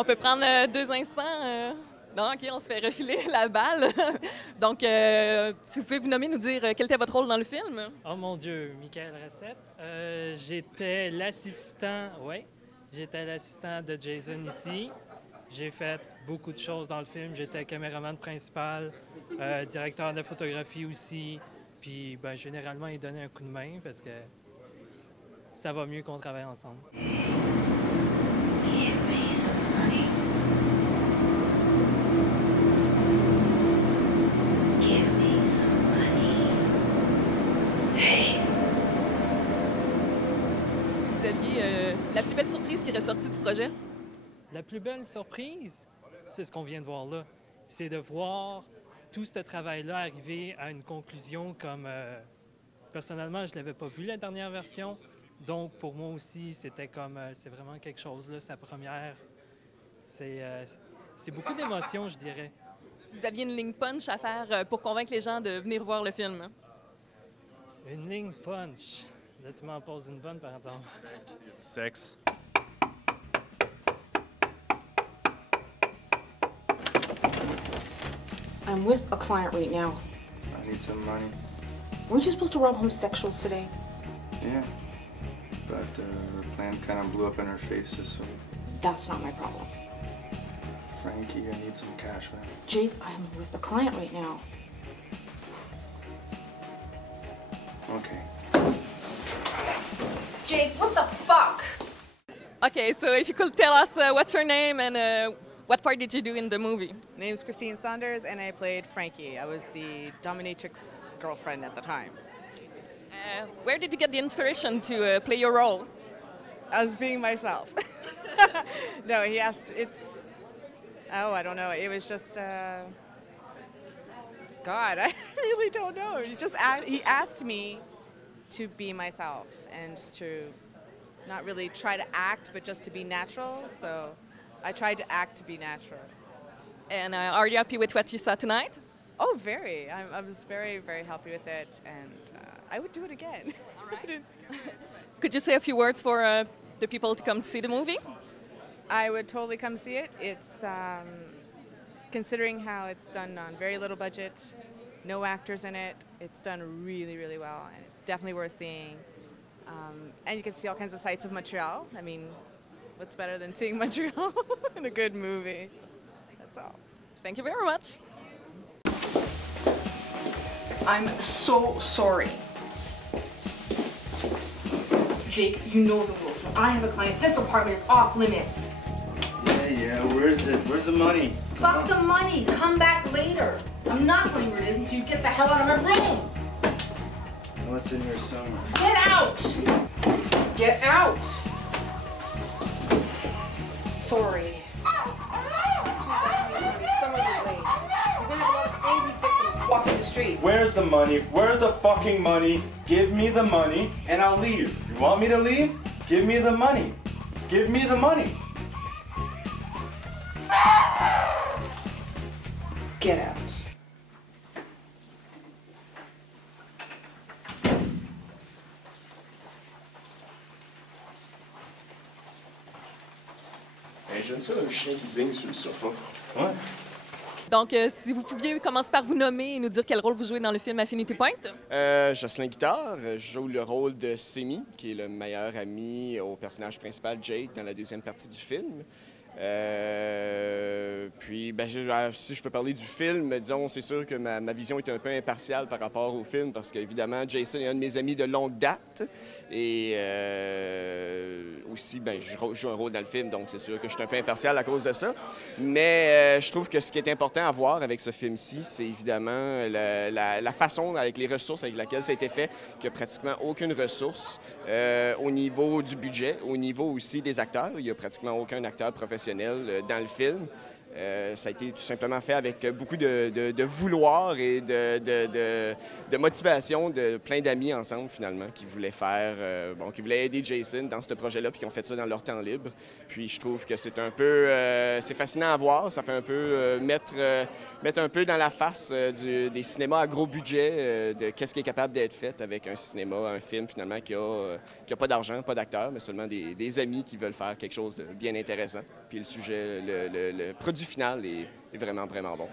On peut prendre 2 instants. Non, OK, on se fait refiler la balle. Donc, si vous pouvez vous nommer, nous dire quel était votre rôle dans le film. Oh mon Dieu, Michael Recette. J'étais l'assistant, j'étais l'assistant de Jason ici. J'ai fait beaucoup de choses dans le film. J'étais caméraman principal, directeur de photographie aussi. Puis, généralement, il donnait un coup de main parce que ça va mieux qu'on travaille ensemble. Give me some money. Give me some money. Hey. Si vous aviez la plus belle surprise qui est ressortie du projet. La plus belle surprise, c'est ce qu'on vient de voir là. C'est de voir tout ce travail-là arriver à une conclusion comme... personnellement, je ne l'avais pas vu la dernière version. Donc, pour moi aussi, c'était comme... c'est vraiment quelque chose, là, sa première. C'est beaucoup d'émotions, je dirais. Si vous aviez une ligne punch à faire pour convaincre les gens de venir voir le film. Une ligne punch. Là, tu m'en poses une bonne, par exemple. Sex. I'm with a client right now. I need some money. Weren't you supposed to rob homosexuals today? Yeah. But the plan kind of blew up in our faces, so... That's not my problem. Frankie, I need some cash, man. Jake, I'm with a client right now. Okay. Jake, what the fuck? Okay, so if you could tell us what's your name and what part did you do in the movie? My name's Christine Saunders, and I played Frankie. I was the dominatrix girlfriend at the time. Where did you get the inspiration to play your role? I was being myself. No, he asked, oh, I don't know. It was just, God, I really don't know. He asked me to be myself and just to not really try to act, but just to be natural. So I tried to act to be natural. And are you happy with what you saw tonight? Oh, very. I was very, very happy with it, and I would do it again. All right. Could you say a few words for the people to come to see the movie? I would totally come see it. It's, considering how it's done on very little budget, no actors in it, it's done really, really well, and it's definitely worth seeing. And you can see all kinds of sights of Montreal. I mean, what's better than seeing Montreal in a good movie? So that's all. Thank you very much. I'm so sorry. Jake, you know the rules. When I have a client, this apartment is off limits. Yeah, where is it? Where's the money? Fuck the money. Come back later. I'm not telling you where it is until you get the hell out of my room. What's in here somewhere? Get out! Get out! Sorry. Walking the streets. Where's the money? Where's the fucking money? Give me the money and I'll leave. You want me to leave? Give me the money. Give me the money. Get out. Hey, j'aime ça, un chien qui zigne sur le sofa. Ouais. Donc, si vous pouviez commencer par vous nommer et nous dire quel rôle vous jouez dans le film Affinity Point. Jocelyn Guitard, je joue le rôle de Semi, qui est le meilleur ami au personnage principal, Jake, dans la deuxième partie du film. Puis, si je peux parler du film, disons, c'est sûr que ma vision est un peu impartiale par rapport au film parce qu'évidemment, Jason est un de mes amis de longue date et aussi, je joue un rôle dans le film, donc c'est sûr que je suis un peu impartial à cause de ça. Mais je trouve que ce qui est important à voir avec ce film-ci, c'est évidemment la façon, avec les ressources avec laquelle ça a été fait, qu'il n'y a pratiquement aucune ressource au niveau du budget, au niveau aussi des acteurs. Il n'y a pratiquement aucun acteur professionnel dans le film. Ça a été tout simplement fait avec beaucoup de vouloir et de motivation de plein d'amis ensemble, finalement, qui voulaient faire, qui voulaient aider Jason dans ce projet-là, puis qui ont fait ça dans leur temps libre. Puis je trouve que c'est un peu, c'est fascinant à voir. Ça fait un peu mettre un peu dans la face des cinémas à gros budget, de qu'est-ce qui est capable d'être fait avec un cinéma, un film, finalement, qui a pas d'argent, pas d'acteurs, mais seulement des amis qui veulent faire quelque chose de bien intéressant. Puis le sujet, le produit final est vraiment, vraiment bon.